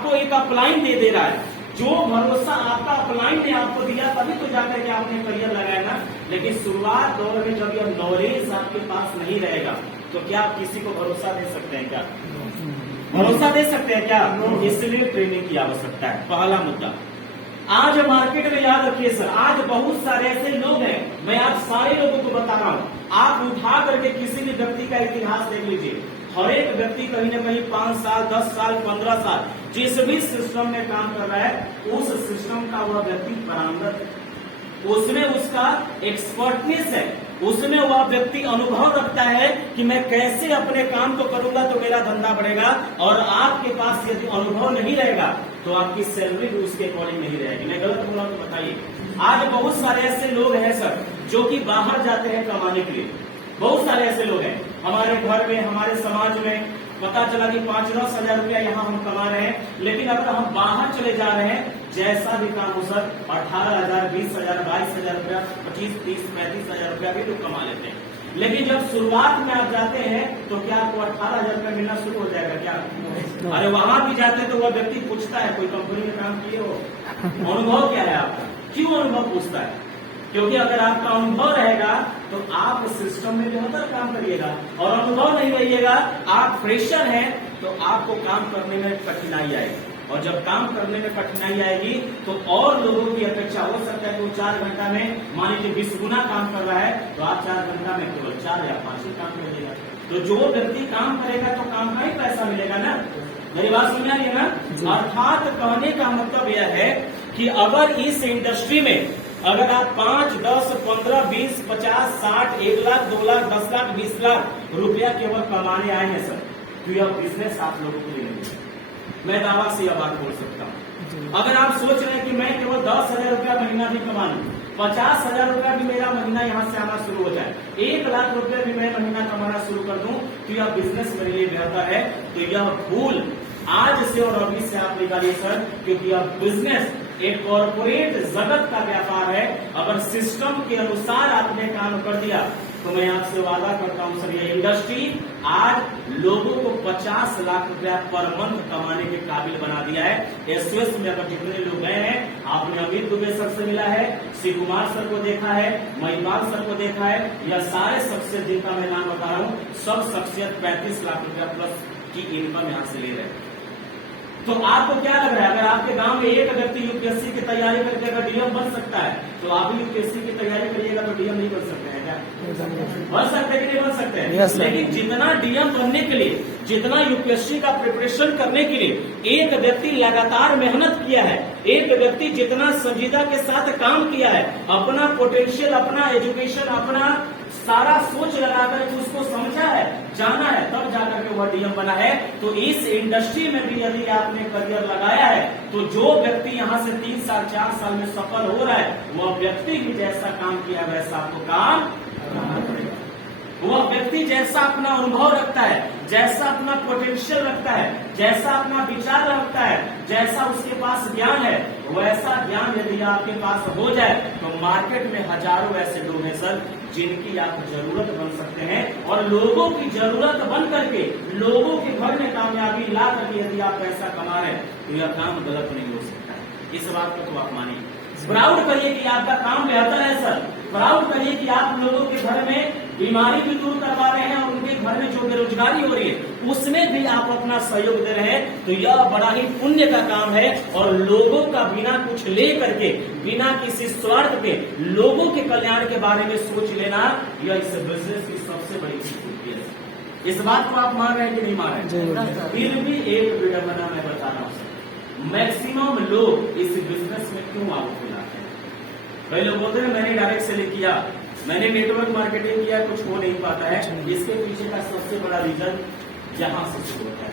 आपको एक अपलाइन दे रहा है। जो भरोसा आपका अपलाइन ने आपको दिया तभी तो जाकर के आपने करियर लगाया ना। लेकिन शुरुआत दौर में जब यह नॉलेज आपके पास नहीं रहेगा तो क्या आप किसी को भरोसा दे सकते हैं? क्या भरोसा दे सकते हैं? क्या? इसलिए ट्रेनिंग की आवश्यकता है। पहला मुद्दा आज मार्केट में, याद रखिए सर, आज बहुत सारे ऐसे लोग हैं, मैं आप सारे लोगों को बता रहा हूं, आप उठा करके किसी भी व्यक्ति का इतिहास देख लीजिए। हर एक व्यक्ति कहीं ना कहीं 5 साल 10 साल 15 साल जिस भी सिस्टम में काम कर रहा है उस सिस्टम का वह व्यक्ति पारंगत है, उसमें उसका एक्सपर्टनेस है, उसमें वह व्यक्ति अनुभव रखता है कि मैं कैसे अपने काम को करूंगा तो मेरा धंधा बढ़ेगा। और आपके पास यदि अनुभव नहीं रहेगा तो आपकी सैलरी भी उसके अकॉर्डिंग नहीं रहेगी। मैं गलत बोला तो बताइए। आज बहुत सारे ऐसे लोग हैं सर जो कि बाहर जाते हैं कमाने के लिए। बहुत सारे ऐसे लोग हैं हमारे घर में, हमारे समाज में, पता चला कि 5-10 हजार रुपया यहाँ हम कमा रहे हैं, लेकिन अगर हम बाहर चले जा रहे हैं, जैसा भी काम हो सर 18,000 20,000 22,000 रुपया 25 30 35 हजार रुपया भी लोग कमा लेते हैं। लेकिन जब शुरुआत में आप जाते हैं तो क्या आपको 18,000 रुपया मिलना शुरू हो जाएगा? क्या? अरे वहां भी जाते तो वह व्यक्ति पूछता है कोई कंपनी में काम किए हो, अनुभव क्या है आपका? क्यों अनुभव पूछता है? क्योंकि अगर आपका अनुभव रहेगा तो आप सिस्टम में बेहतर काम करिएगा, और अनुभव नहीं रहिएगा, आप फ्रेशर हैं तो आपको काम करने में कठिनाई आएगी। और जब काम करने में कठिनाई आएगी तो और लोगों की अपेक्षा हो सकता है कि वो 4 घंटा में मान लीजिए 20 गुना काम कर रहा है तो आप 4 घंटा में केवल 4 या 5 ही काम करिएगा। तो जो व्यक्ति काम करेगा तो काम का ही पैसा मिलेगा ना। मेरी बात समझ आ रही है ना? अर्थात कहने का मतलब यह है कि अगर इस इंडस्ट्री में अगर आप 5, 10, 15, 20, 50, 60, 1 लाख 2 लाख 10 लाख 20 लाख रुपया केवल कमाने आए हैं सर, तो यह बिजनेस आप लोगों के लिए नहीं है। मैं दावा से यह बात बोल सकता हूँ। अगर आप सोच रहे हैं कि मैं केवल 10,000 रुपया महीना भी कमा लूं, 50,000 रुपया भी मेरा महीना यहाँ से आना शुरू हो जाए, 1 लाख रुपया भी मैं महीना कमाना शुरू कर दूं तो यह बिजनेस मेरे लिए बेहतर है, तो यह भूल आज से और अभी से आप निकालिए सर। क्योंकि यह बिजनेस एक कॉर्पोरेट जगत का व्यापार है। अगर सिस्टम के अनुसार आपने काम कर दिया तो मैं आपसे वादा करता हूं सर, ये इंडस्ट्री आज लोगों को 50 लाख रुपया पर मंथ कमाने के काबिल बना दिया है। एसओएस में अगर जितने लोग गए हैं, आपने अमित दुबे सर से मिला है, शिव कुमार सर को देखा है, महिपाल सर को देखा है, यह सारे शख्सियत जिनका मैं नाम बता रहा हूँ, सब शख्सियत 35 लाख रुपया प्लस की इनकम यहाँ से ले रहे हैं। तो आपको क्या लग रहा है, अगर आपके गांव में एक व्यक्ति यूपीएससी की तैयारी करके अगर डीएम बन सकता है तो आप यूपीएससी की तैयारी करिएगा तो डीएम नहीं बन सकते हैं? क्या बन सकते हैं कि नहीं बन सकते हैं? लेकिन जितना डीएम बनने के लिए, जितना यूपीएससी का प्रिपरेशन करने के लिए एक व्यक्ति लगातार मेहनत किया है, एक व्यक्ति जितना संजीदा के साथ काम किया है, अपना पोटेंशियल, अपना एजुकेशन, अपना सारा सोच लगाकर उसको समझा है, जाना है, तब जाकर के वह डीएम बना है। तो इस इंडस्ट्री में भी यदि आपने करियर लगाया है तो जो व्यक्ति यहाँ से 3 साल 4 साल में सफल हो रहा है, वह व्यक्ति भी जैसा काम किया वैसा आपको काम करना पड़ेगा। वह व्यक्ति जैसा अपना अनुभव रखता है, जैसा अपना पोटेंशियल रखता है, जैसा अपना विचार रखता है, जैसा उसके पास ज्ञान है, वैसा ज्ञान यदि आपके पास हो जाए तो मार्केट में हजारों ऐसे लोग हैं सर जिनकी आप जरूरत बन सकते हैं। और लोगों की जरूरत बन करके लोगों के घर में कामयाबी ला करके यदि आप पैसा कमा रहे हैं तो यह काम गलत नहीं हो सकता है। इस बात को तो आप मानिए, प्राउड करिए कि आपका काम बेहतर है सर। प्राउड करिए कि आप लोगों के घर में बीमारी भी दूर करवा रहे हैं और उनके घर में जो बेरोजगारी हो रही है उसमें भी आप अपना सहयोग दे रहे हैं, तो यह बड़ा ही पुण्य का काम है। और लोगों का बिना कुछ ले करके, बिना किसी स्वार्थ के लोगों के कल्याण के बारे में सोच लेना, यह इस बिजनेस की सबसे बड़ी खूबसूरती है। इस बात को आप मान रहे हैं कि नहीं मान रहे? फिर भी एक विडंबना मैं बता रहा हूँ, मैक्सिमम लोग इस बिजनेस में क्यों आउटफुल आते हैं? कई लोग बोलते हैं मैंने डायरेक्ट सेलिंग किया, मैंने नेटवर्क मार्केटिंग किया, कुछ हो नहीं पाता है। इसके पीछे का सबसे बड़ा रीजन यहाँ से शुरू होता है।